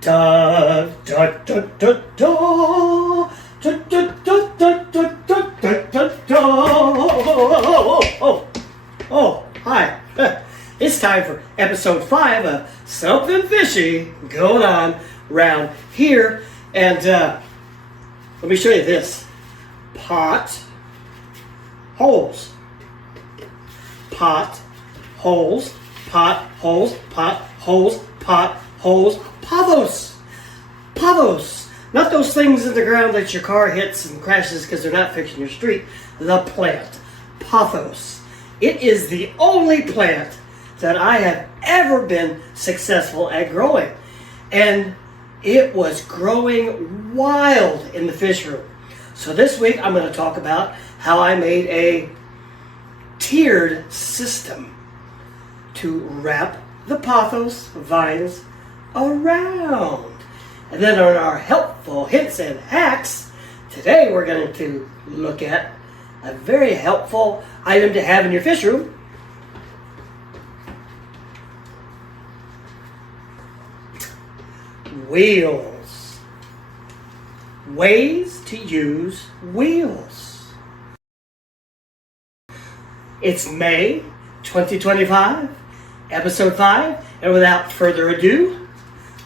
Da da da da da da da da da da da da da. Oh, hi. It's time for episode 5 of Something Fishy going on around here. And let me show you this. Pot holes. Pot holes. Pot holes. Pot holes. Pot holes. Pothos. Pothos. Not those things in the ground that your car hits and crashes because they're not fixing your street. The plant. Pothos. It is the only plant that I have ever been successful at growing. And it was growing wild in the fish room. So this week I'm going to talk about how I made a tiered system to wrap the pothos vines around. And then on our helpful hints and hacks, today we're going to look at a very helpful item to have in your fish room. Wheels. Ways to use wheels. It's May 2025, episode 5, and without further ado,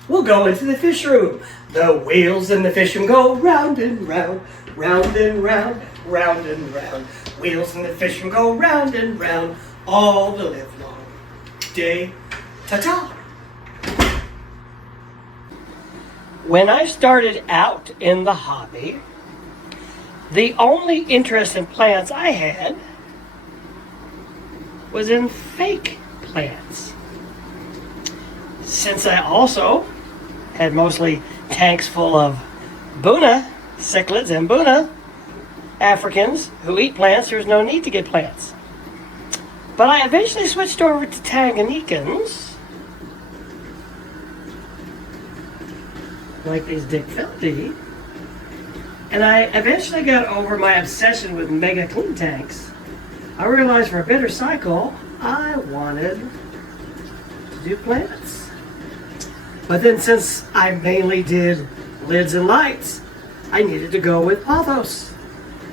we'll go into the fish room. The wheels in the fish room go round and round, round and round, round and round. Wheels in the fish room go round and round all the livelong day. Ta-ta! When I started out in the hobby, the only interest in plants I had was in fake plants. Since I also had mostly tanks full of Buna cichlids and Buna Africans who eat plants, there's no need to get plants. But I eventually switched over to Tanganyikans, like these Dickfeldi, and I eventually got over my obsession with mega clean tanks. I realized for a better cycle, I wanted to do plants. But then since I mainly did lids and lights, I needed to go with pothos.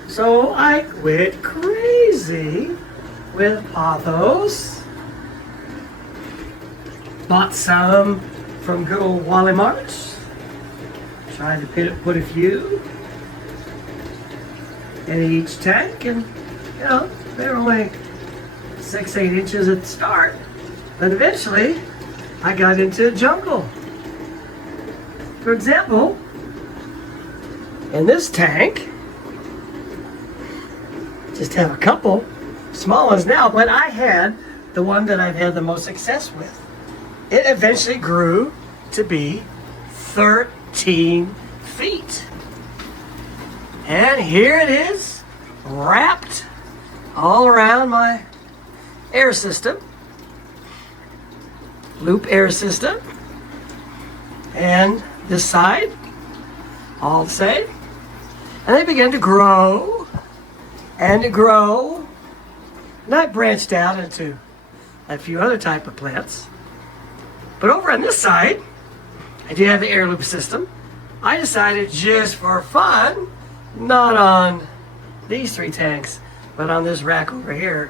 So I went crazy with pothos. Bought some from good old Wally March. Tried to put a few in each tank, and you know, they're only 6-8 inches at the start. But eventually, I got into a jungle. For example, in this tank, just have a couple small ones now, but I had the one that I've had the most success with. It eventually grew to be 13 feet. And here it is, wrapped all around my air system, loop air system, and this side, all the same. And they began to grow and to grow. And I branched out into a few other type of plants. But over on this side, I do have the air loop system. I decided just for fun, not on these 3 tanks, but on this rack over here,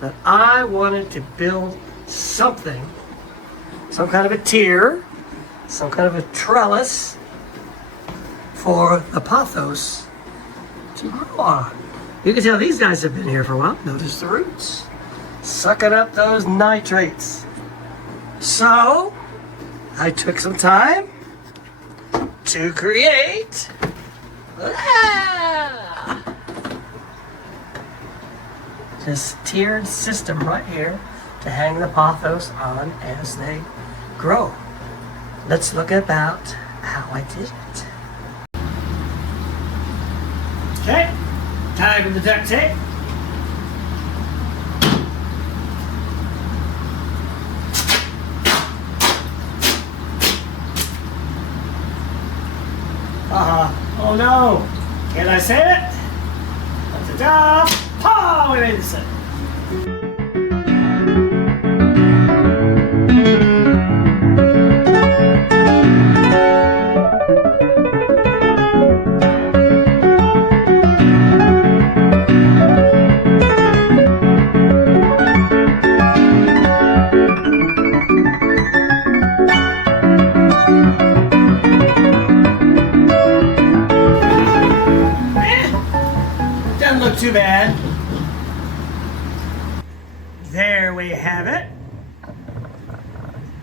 that I wanted to build something, some kind of a tier, some kind of a trellis for the pothos to grow on. You can tell these guys have been here for a while. Notice the roots sucking up those nitrates. So I took some time to create this tiered system right here to hang the pothos on as they grow. Let's look about how I did it. Okay, tied with the duct tape. Oh no! Can I say it? Ta-da! Oh, we made it set.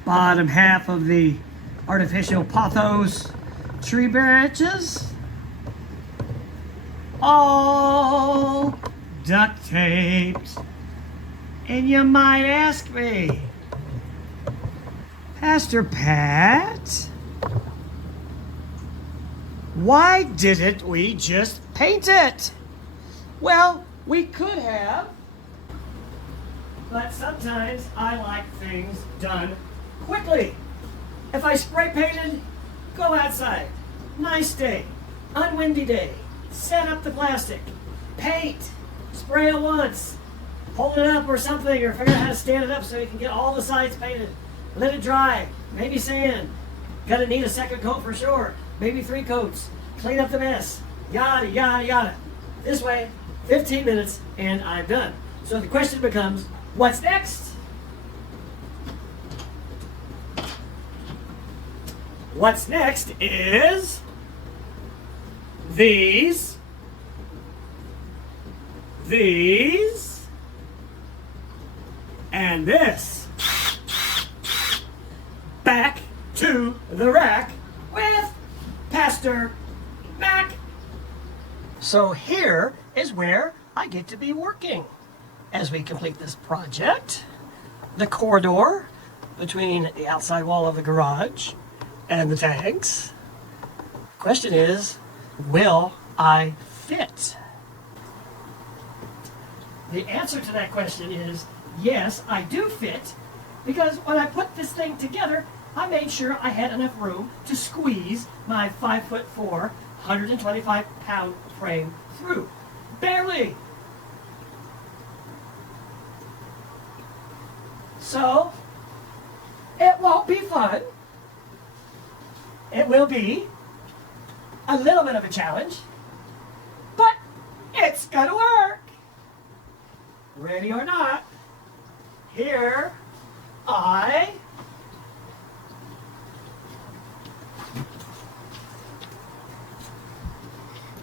bottom half of the artificial pothos tree branches, all duct taped. And you might ask me, Pastor Pat, why didn't we just paint it? Well, we could have, but sometimes I like things done quickly. If I spray painted, go outside, nice day, unwindy day, set up the plastic, paint, spray it once, hold it up or something, or figure out how to stand it up so you can get all the sides painted. Let it dry, maybe sand. Gonna need a second coat for sure, maybe 3 coats. Clean up the mess, yada, yada, yada. This way, 15 minutes and I'm done. So the question becomes, what's next? What's next is these, and this. Back to the rack with Pastor Mac. So here is where I get to be working as we complete this project. The corridor between the outside wall of the garage and the tanks. Question is, will I fit? The answer to that question is yes, I do fit, because when I put this thing together, I made sure I had enough room to squeeze my 5'4", 125-pound frame through. Barely. So, it won't be fun. It will be a little bit of a challenge, but it's gonna work. Ready or not, here I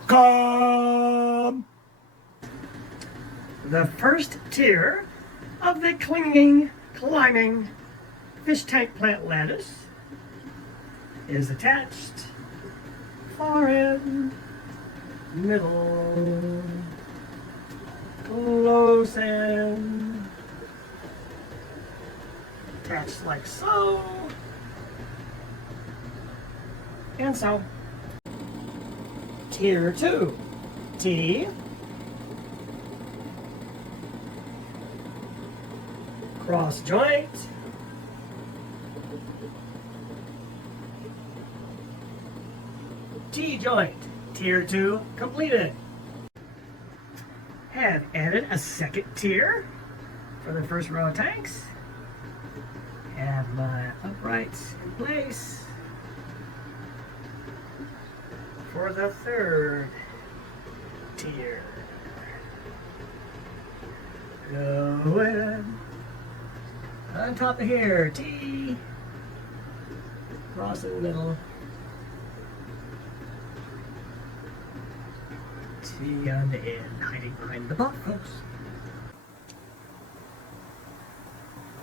come. The first tier of the climbing fish tank plant lattice is attached. Far end, middle, close end, attached like so, and so. Tier 2, T, cross joint, T joint. Tier 2 completed. Have added a second tier for the first row of tanks. Have my uprights in place for the third tier. Go in on top of here, T, cross in the middle, T on the end, hiding behind the box.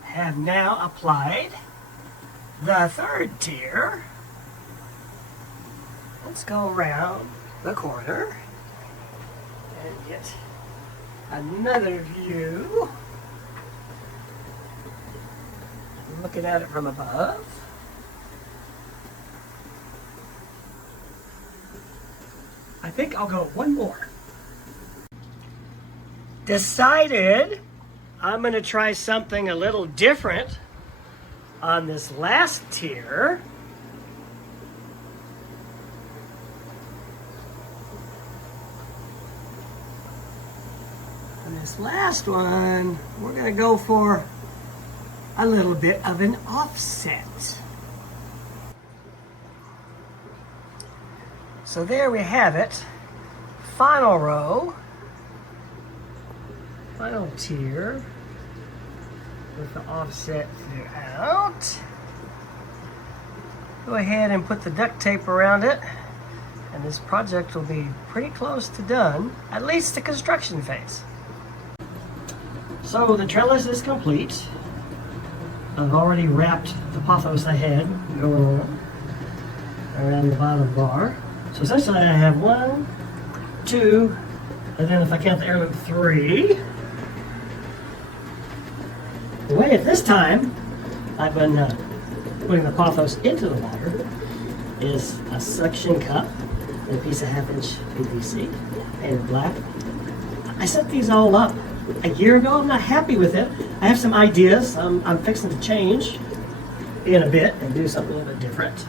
Have now applied the third tier. Let's go around the corner and get another view. Looking at it from above. I think I'll go one more. Decided I'm going to try something a little different on this last tier. On this last one, we're going to go for a little bit of an offset. So there we have it. Final row, final tier with the offset throughout. Go ahead and put the duct tape around it, and this project will be pretty close to done, at least the construction phase. So the trellis is complete. I've already wrapped the pothos I had going on around the bottom bar. So essentially I have 1, 2, and then if I count the air loop, 3. The way at this time I've been putting the pothos into the water is a suction cup and a piece of 1/2-inch PVC painted black. I set these all up a year ago. I'm not happy with it. I have some ideas I'm fixing to change in a bit and do something a little bit different.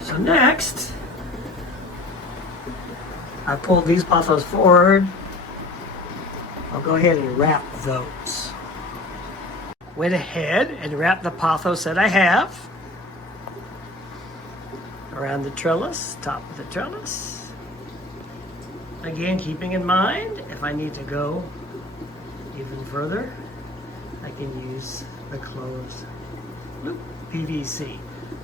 So next, I pulled these pothos forward. I'll go ahead and wrap those. Went ahead and wrapped the pothos that I have around the trellis, top of the trellis. Again, keeping in mind, if I need to go even further, I can use the closed loop PVC.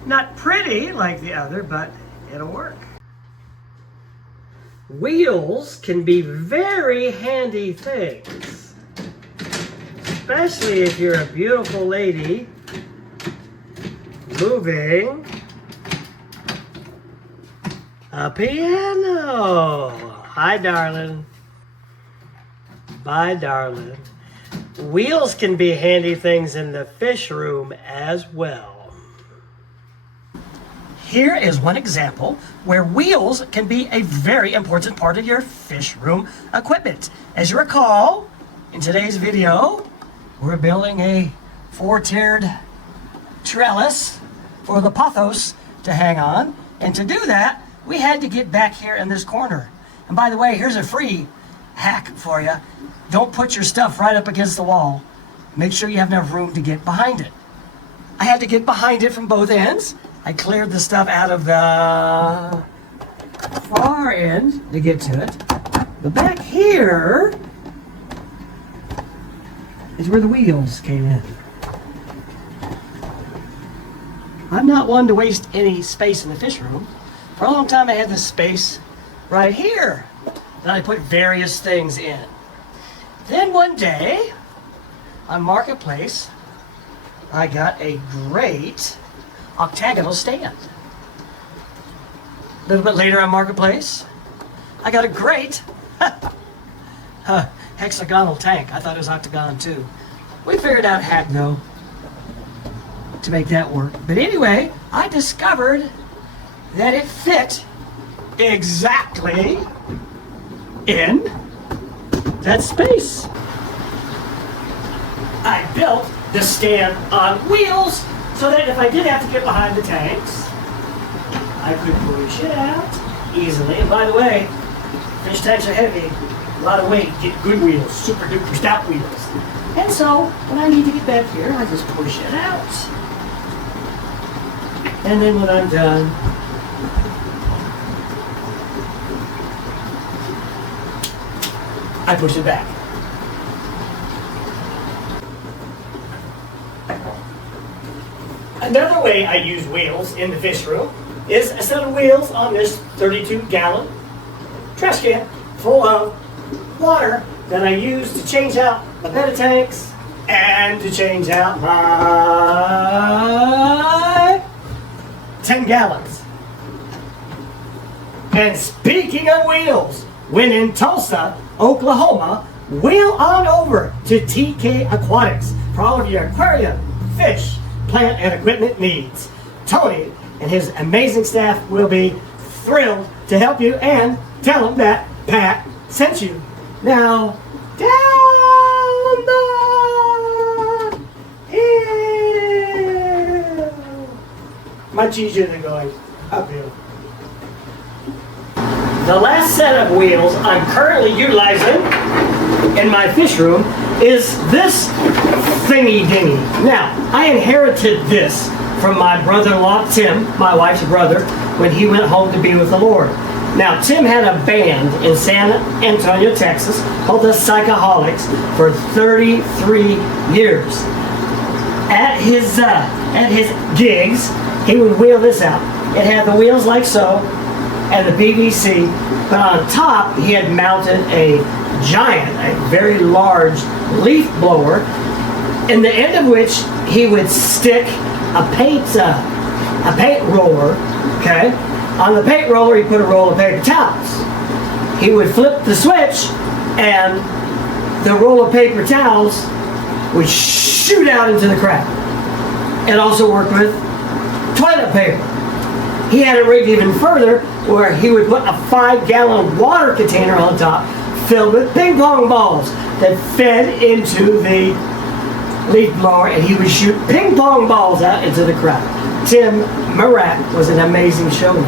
Not pretty like the other, but it'll work. Wheels can be very handy things, especially if you're a beautiful lady moving a piano. Hi, darling. Bye, darling. Wheels can be handy things in the fish room as well. Here is one example where wheels can be a very important part of your fish room equipment. As you recall, in today's video, we're building a 4-tiered trellis for the pothos to hang on. And to do that, we had to get back here in this corner. And by the way, here's a free hack for you. Don't put your stuff right up against the wall. Make sure you have enough room to get behind it. I had to get behind it from both ends. I cleared the stuff out of the far end to get to it. But back here is where the wheels came in. I'm not one to waste any space in the fish room. For a long time I had this space right here that I put various things in. Then one day on Marketplace, I got a great octagonal stand. A little bit later on Marketplace, I got a great hexagonal tank. I thought it was octagon too. We figured out a hack though to make that work. But anyway, I discovered that it fit exactly in that space. I built the stand on wheels so that if I did have to get behind the tanks, I could push it out easily. And by the way, fish tanks are heavy, a lot of weight, get good wheels, super duper stout wheels. And so, when I need to get back here, I just push it out. And then when I'm done, I push it back. Another way I use wheels in the fish room is a set of wheels on this 32-gallon trash can full of water that I use to change out my betta tanks and to change out my 10 gallons. And speaking of wheels, when in Tulsa, Oklahoma, wheel on over to TK Aquatics for all of your aquarium, fish, plant, and equipment needs. Tony and his amazing staff will be thrilled to help you and tell them that Pat sent you. Now, down the hill. Much easier than going uphill. The last set of wheels I'm currently utilizing in my fish room is this thingy dingy. Now, I inherited this from my brother-in-law, Tim, my wife's brother, when he went home to be with the Lord. Now, Tim had a band in San Antonio, Texas, called the Psychoholics for 33 years. At his gigs, he would wheel this out. It had the wheels like so, and the PVC, but on top, he had mounted a giant, a very large leaf blower, in the end of which he would stick a paint roller, okay? On the paint roller, he put a roll of paper towels. He would flip the switch, and the roll of paper towels would shoot out into the crowd. It also worked with toilet paper. He had it rigged even further, where he would put a 5-gallon water container on top filled with ping pong balls that fed into the leaf blower, and he would shoot ping pong balls out into the crowd. Tim Murat was an amazing showman.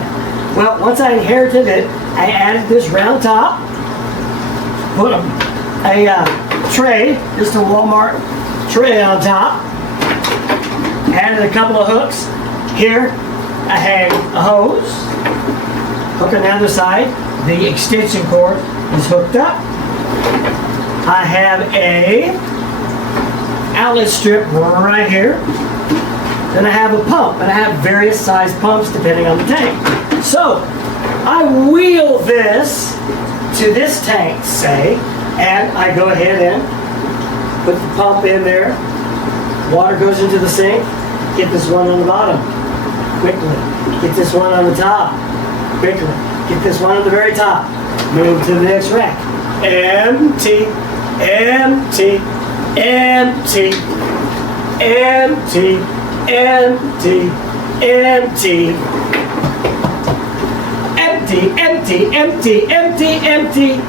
Well, once I inherited it, I added this round top, put a tray, just a Walmart tray on top, added a couple of hooks. Here I hang a hose, hook on the other side, the extension cord is hooked up. I have a outlet strip right here. Then I have a pump, and I have various size pumps depending on the tank. So I wheel this to this tank, say, and I go ahead and put the pump in there. Water goes into the sink. Get this one on the bottom quickly. Get this one on the top quickly. Get this one at the very top. Move to the next rack. Empty, empty, empty, empty, empty, empty, empty, empty, empty, empty, empty,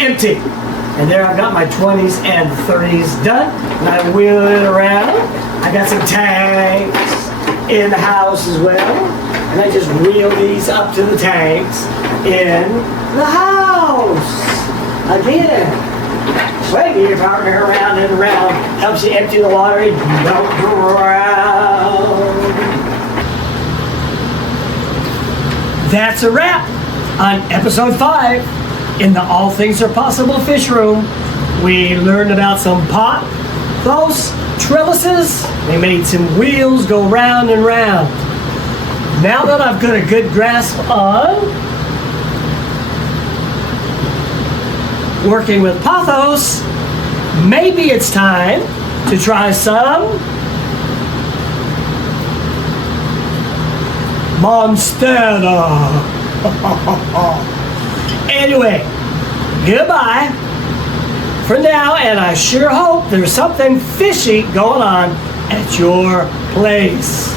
empty. And there I've got my 20s and 30s done. And I wheel it around. I got some tanks in the house as well. And I just wheel these up to the tanks in the house. Again. Swinging your partner around and around helps you empty the water and don't drown. That's a wrap on episode 5 in the All Things Are Possible Fish Room. We learned about some those trellises. We made some wheels go round and round. Now that I've got a good grasp on working with pothos, maybe it's time to try some Monstera. Anyway, goodbye for now, and I sure hope there's something fishy going on at your place.